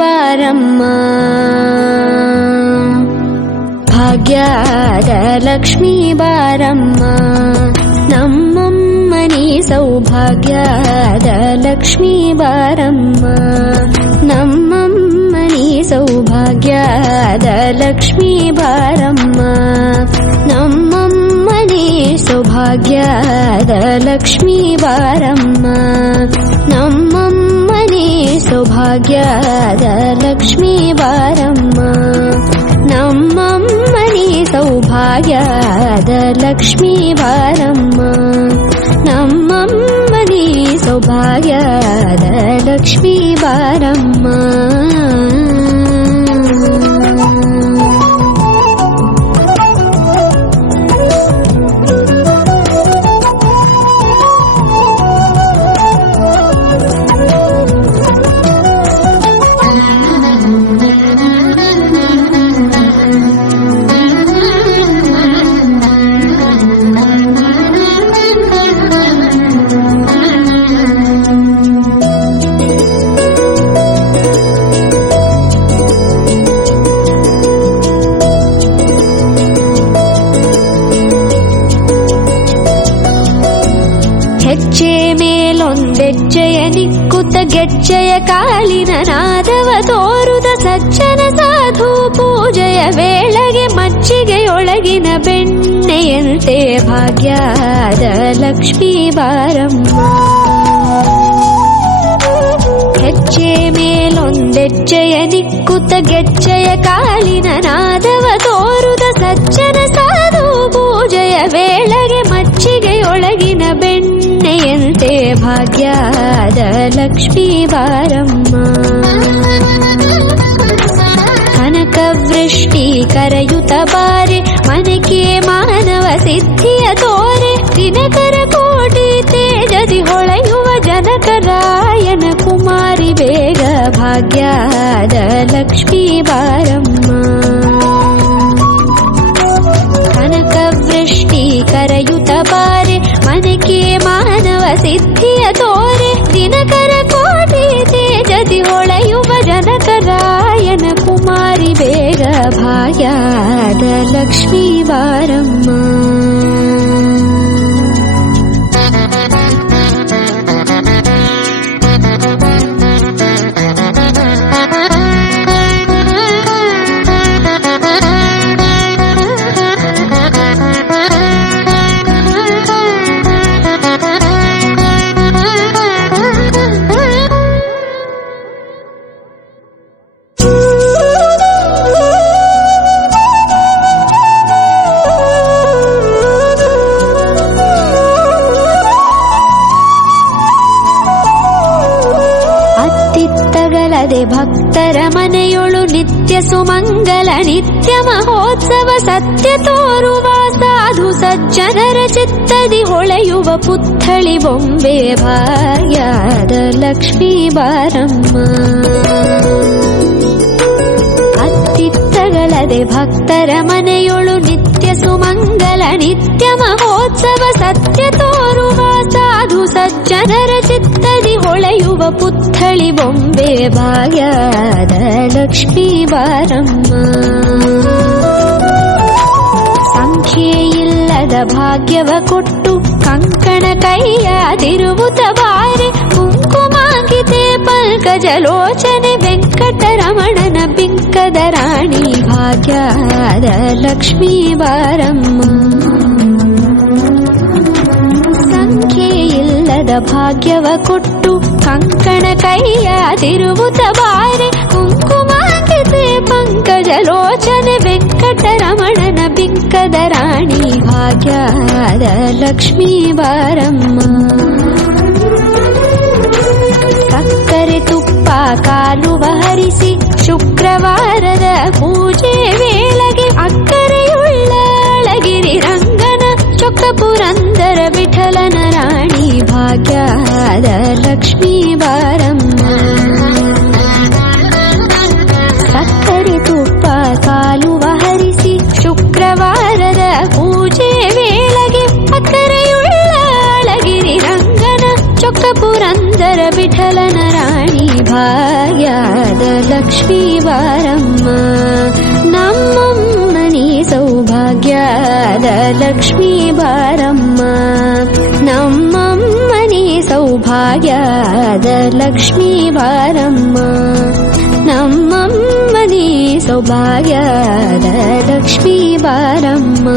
ಬಾರಮ್ಮ ಭಾಗ್ಯದ ಲಕ್ಷ್ಮೀ ಬಾರಮ್ಮ ನಮ್ಮಮ್ಮನಿ ಸೌಭಾಗ್ಯದ ಲಕ್ಷ್ಮೀ ಬಾರಮ್ಮ ನಮ್ಮಮ್ಮನಿ ಸೌಭಾಗ್ಯದ ಲಕ್ಷ್ಮೀ ಬಾರಮ್ಮ ನಮ್ಮಮ್ಮನಿ ಸೌಭಾಗ್ಯದ ಲಕ್ಷ್ಮೀ ಬಾರಮ್ಮ ನಮ್ಮಮ್ಮನಿ ಸೌಭಾಗ್ಯದ ಲಕ್ಷ್ಮೀ ಬಾರಮ್ಮ ನಮ್ಮಮ್ಮನಿ ಸೌಭಾಗ್ಯದ ಲಕ್ಷ್ಮೀ ಬಾರಮ್ಮ ನಮ್ಮಮ್ಮನಿ ಸೌಭಾಗ್ಯದ ಲಕ್ಷ್ಮೀ ಬಾರಮ್ಮ ಹೆಜ್ಜೆ ಮೇಲೊಂದೆಜ್ಜೆಯ ನಿಕ್ಕುತ್ತ ಗೆಜ್ಜೆಯ ಕಾಲಿನ ನಾದವ ತೋರುದ ಸಜ್ಜನ ಸಾಧು ಪೂಜೆಯ ವೇಳೆಗೆ ಮಜ್ಜಿಗೆಯೊಳಗಿನ ಬೆಣ್ಣೆಯಂತೆ ಭಾಗ್ಯದ ಲಕ್ಷ್ಮೀ ಬಾರಮ್ಮ ಹೆಜ್ಜೆ ಮೇಲೊಂದೆಜ್ಜೆಯ ನಿಕ್ಕುತ್ತ ಗೆಜ್ಜೆಯ ಕಾಲಿನ ನಾದವ ತೋರುದ ಸಜ್ಜನ ಸಾಧು ಪೂಜೆಯ ವೇಳೆಗೆ ಮಜ್ಜಿಗೆಯೊಳಗಿನ ಬೆಣ್ಣೆಯಂತೆ ಭಾಗ್ಯದ ಲಕ್ಷ್ಮೀ ಬಾರಮ್ಮ ಕನಕ ವೃಷ್ಟಿ ಕರೆಯುತ್ತ ಬಾರೆ ಮನಕೆ ಮಾನವ ಸಿದ್ಧಿಯ ತೋರೆ ದಿನಕರ ಕೋಟಿ ತೇಜದಿ ಹೊಳೆಯುವ ಜನಕರಾಯನ ಕುಮಾರಿ ಬೇಗ ಭಾಗ್ಯದ ಲಕ್ಷ್ಮೀ ಬಾರಮ್ಮ ಕನಕ ವೃಷ್ಟಿ ಕರೆಯುತ್ತ ಬಾರೆ ಮನಕೆ ಮಾನವ ಸಿದ್ಧಿಯ ತೋರೆ ದಿನಕರ ಕೋಟಿ ತೇಜದಿ ಹೊಳೆಯುವ ಜನಕರಾಯನ ಕುಮಾರಿ ಬೇಗ ಭಾಗ್ಯದ ಲಕ್ಷ್ಮೀ ಬಾರಮ್ಮ ಭಕ್ತರ ಮನೆಯೊಳು ನಿತ್ಯ ಸುಮಂಗಲ ನಿತ್ಯ ಮಹೋತ್ಸವ ಸತ್ಯ ತೋರುವ ಸಾಧು ಸಜ್ಜನರ ಚಿತ್ತದಿ ಹೊಳೆಯುವ ಪುತ್ಥಳಿ ಬೊಂಬೆ ಭಾಗ್ಯದ ಲಕ್ಷ್ಮೀ ಬಾರಮ್ಮ ಅತ್ತಿತ್ತಗಳದೆ ಭಕ್ತರ ಮನೆಯೊಳು ನಿತ್ಯ ಸುಮಂಗಲ ನಿತ್ಯ ಮಹೋತ್ಸವ ಸತ್ಯ ತೋರುವ ಸಾಧು ಸಜ್ಜನರ ಚಿತ್ತದಿ ಹೊಳೆಯುವ ಪುತ್ಥಳಿ ಬೊಂಬೆ ಭಾಗ್ಯದ ಲಕ್ಷ್ಮೀ ಬಾರಮ್ಮ ಸಂಖ್ಯೆಯಿಲ್ಲದ ಭಾಗ್ಯವ ಕೊಟ್ಟು ಕಂಕಣ ಕೈಯಾದಿರುವುತ ಬಾರೆ ಕುಂಕುಮಾಂಕಿತೆ ಪಲ್ಕಜಲೋಚನೆ ವೆಂಕಟರಮಣನ ಬಿಂಕದ ರಾಣಿ ಭಾಗ್ಯದ ಲಕ್ಷ್ಮೀ ಬಾರಮ್ಮ ಸಂಖ್ಯೆಯಿಲ್ಲದ ಭಾಗ್ಯವ ಕೊಟ್ಟು ಕಂಕಣ ಕೈಯಾದಿರುವುತ ಬಾರೆ ಕುಂಕುಮಾಂಕಿತೆ ಪಂಕಜಲೋಚನೆ ವೆಂಕಟರಮಣನ ಬಿಂಕದ ರಾಣಿ ಭಾಗ್ಯದ ಲಕ್ಷ್ಮೀ ಬಾರಮ್ಮ ಸಕ್ಕರೆ ತುಪ್ಪ ಕಾಲುವ ಹರಿಸಿ ಶುಕ್ರವಾರದ ಪೂಜೆ ವೇಳೆಗೆ ಅಕ್ಕರೆಯುಳ್ಳ ಅಳಗಿರಿ ರಂಗನ ಚೊಕ್ಕ ಪುರಂದರ ವಿಠಲನ ರಾಣಿ ಭಾಗ್ಯದ ಲಕ್ಷ್ಮೀ ಬಾರಮ್ಮ ಸಕ್ಕರೆ ತುಪ್ಪ ಕಾಲುವ ಹರಿಸಿ ಶುಕ್ರವಾರದ ಪೂಜೆ ವೇಳೆಗೆ ಅಕ್ಕರೆಯುಳ್ಳ ಅಳಗಿರಿ ರಂಗನ ಚೊಕ್ಕ ಪುರಂದರ ವಿಠಲನ ರಾಣಿ ಸೌಭಾಗ್ಯದ ಲಕ್ಷ್ಮೀ ಬಾರಮ್ಮ ನಮ್ಮಮ್ಮ ನೀ ಸೌಭಾಗ್ಯದ ಲಕ್ಷ್ಮೀ ಬಾರಮ್ಮ ನಮ್ಮಮ್ಮ ನೀ ಸೌಭಾಗ್ಯದ ಲಕ್ಷ್ಮೀ ಬಾರಮ್ಮ ನಮ್ಮಮ್ಮ ನೀ ಸೌಭಾಗ್ಯದ ಲಕ್ಷ್ಮೀ ಬಾರಮ್ಮ